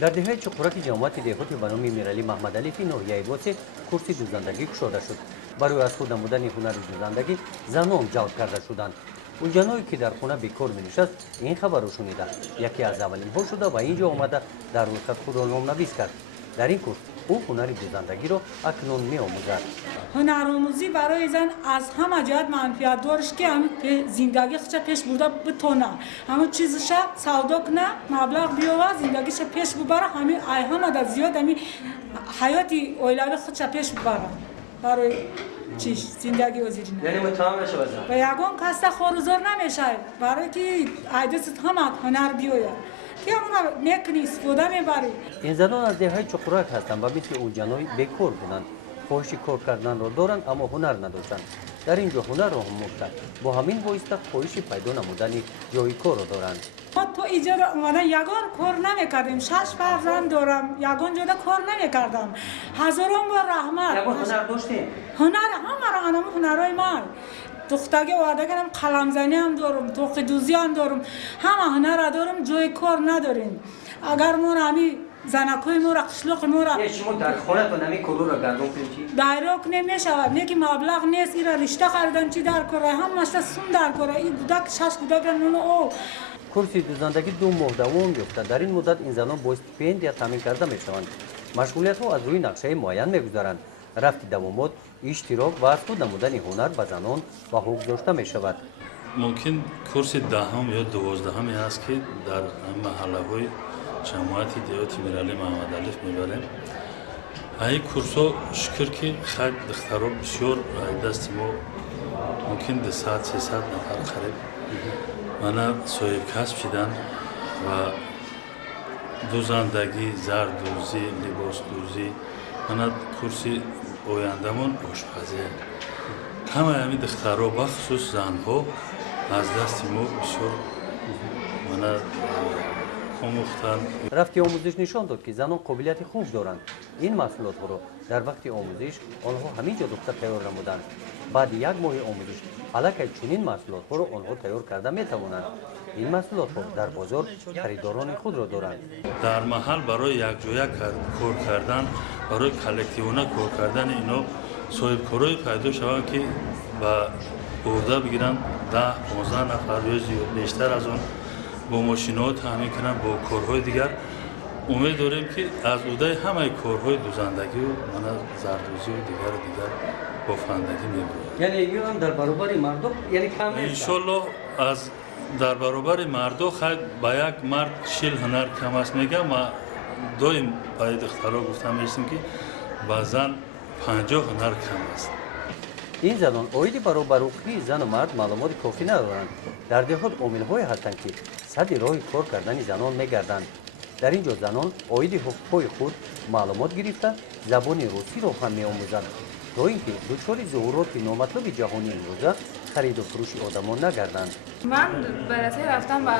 дар деҳаи чуқураки ҷамоати деҳоти ба номи миралӣ маҳмадалифи ноҳияи босе курси дузандагӣ кушода шуд. барои аз худ намудани ҳунари дузандагӣ занон ҷалб карда шуданд. уҷаное ки дар хона бекор менишаст ин хабарро шунида яке аз аввалинҳо шуда ба ин ҷо омада дар рӯйхат худро номнавис кард. дар ин курс ӯ ҳунари дузандагиро акнун меомӯзад. ҳунаромӯзӣ барои зан аз ҳама ҷиҳат манфиат дориш ки зиндаги худша пеш бурда битона ҳамн чизша савдо куна маблағ биёвад зиндагиша пеш бибара ҳамада зиёд ҳаёти оилави худша пеш бибара барои чиш зиндаги озирина ба ягон каста хорузор намешавад барое ки айдасит ҳама ҳунар биёяд ки ҳамна мекунӣ истифода мебарӣ. ин занон аз деҳаи чуқурак ҳастанд ва мисли уҷаной бекор буданд. хоҳиши кор карданро доранд аммо ҳунар надоштанд. дар ин ҷо ҳунарро омӯхта бо ҳамин боиста хоҳиши пайдо намудани ҷойи корро доранд. мо то иҷода омада ягон кор намекардем. 6 фарзанд дорам, ягон ҷода кор намекардам. ҳазорон бор раҳмат. ҳунар доштем? ҳунар ҳамаро анам ҳунарои ман. духтаги овардагам қаламзаниам дорам, тоқидӯзиам дорам. ҳама ҳунара дорам, ҷои кор надорем. агар мо ҳами занакои мора қишлоқи мора шумо дар хонатон ҳамин корро гардон кунем чи? дайро кунем мешавад. неки маблағ нест ира ришта харидан чи дар кора ҳамаашта сум дар кора и гудак 6 гудакра нуну об. курси дузандагӣ 2 моҳ давом ёфта. дар ин муддат ин занон бо стипендия таъмин карда мешаванд. машғулиятҳо аз рӯи нақшаи муайян мегузаранд. рафти давомот, иштирок ва аз худ намудани ҳунар ба занон баҳо гузошта мешавад. мумкин курси 10 ё 12 аст ки дар маҳаллаҳои ҷамоати деҳоти миралӣ маҳмадалиф мебарем. ҳаи курсҳо шукр ки хай духтаро бисёр дасти мо мумкин 200-300 нафар қариб мана соҳибкасб шиданд ва дузандагӣ, зардӯзӣ, либосдӯзӣ, мана курси ояндамон ошпазӣ. ҳамаи ҳамин духтаро бахусус занҳо аз дасти мо бисёр мана омӯхтанд. рафти омӯзиш нишон дод ки занон қобилияти хуб доранд. ин маҳсулотҳоро дар вақти омӯзиш онҳо ҳамин ҷо духта тайёр намуданд. баъди 1 моҳи омӯзиш аллакай чунин маҳсулотҳоро онҳо тайёр карда метавонанд. ин маҳсулотҳо дар бозор харидорони худро доранд. дар маҳал барои якҷоя кор кардан, барои коллективона кор кардани ино соҳибкорое пайдо шаванд ки ба ӯҳда бигиранд 10-15 нафар ё бештар аз он бо мошиноҳо таъмин кунанд, бо корҳои дигар. умед дорем ки аз ӯҳдаи ҳамаи корҳои дузандагию мана зардӯзию дигару дигар бофандагӣ мебурад. яъне ё дар баробари мардо яъне кам нест. иншоаллоҳ аз дар баробари мардо хай ба як мард 40 ҳунар кам аст мегам. ма доим ба духтаро гуфта мешдем ки ба зан 50 ҳунар кам аст. ин занон оиди баробар ҳуқуқи зану мард маълумоти кофӣ надоранд. дар деҳот омилҳое ҳастанд ки садди роҳи кор кардани занон мегарданд. дар ин ҷо занон оиди ҳуқуқҳои худ маълумот гирифта забони русиро ҳам меомӯзанд то ин ки дучори зуҳуроти номатлуби ҷаҳонии имрӯза хариду фурӯши одамон нагарданд. ман ба Россия рафтан ба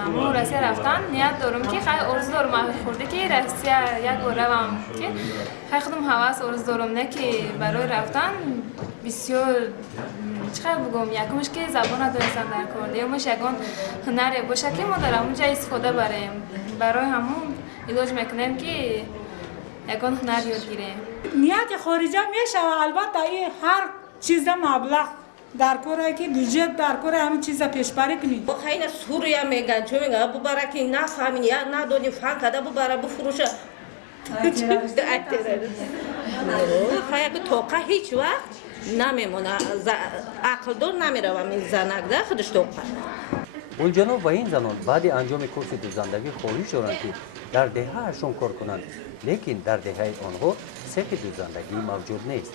наму Россия рафтан ният дорам ки хай орзу дорам хурде ки Россия як бор равам ки хай худам ҳавас орзу дорам не ки барои рафтан бисёр чихар бугум якумш ки забона донистан дар кор дуюмш ягон ҳунаре боша ки мо дар ҳамун ҷа истифода барем барои ҳамун илоҷ мекунем ки ягон ҳунар ёд гирем. нияти хориҷа мешава албатта и ҳар чизда маблағ дар кора ки бюджет дар кора ҳамин чиза пешбарӣ кунед. хайна сурия меган чо мега бубара ки нафаҳмин як надони фан када бубара буфурӯша хаяки тоқа ҳеҷ вақт намемона ақлдор намеравам ин занакда худаш тоқа. гулҷаноб ва ин занон баъди анҷоми курси дузандагӣ хоҳиш доранд ки дар деҳаашон кор кунанд, лекин дар деҳаи онҳо сехи дузандагӣ мавҷуд нест.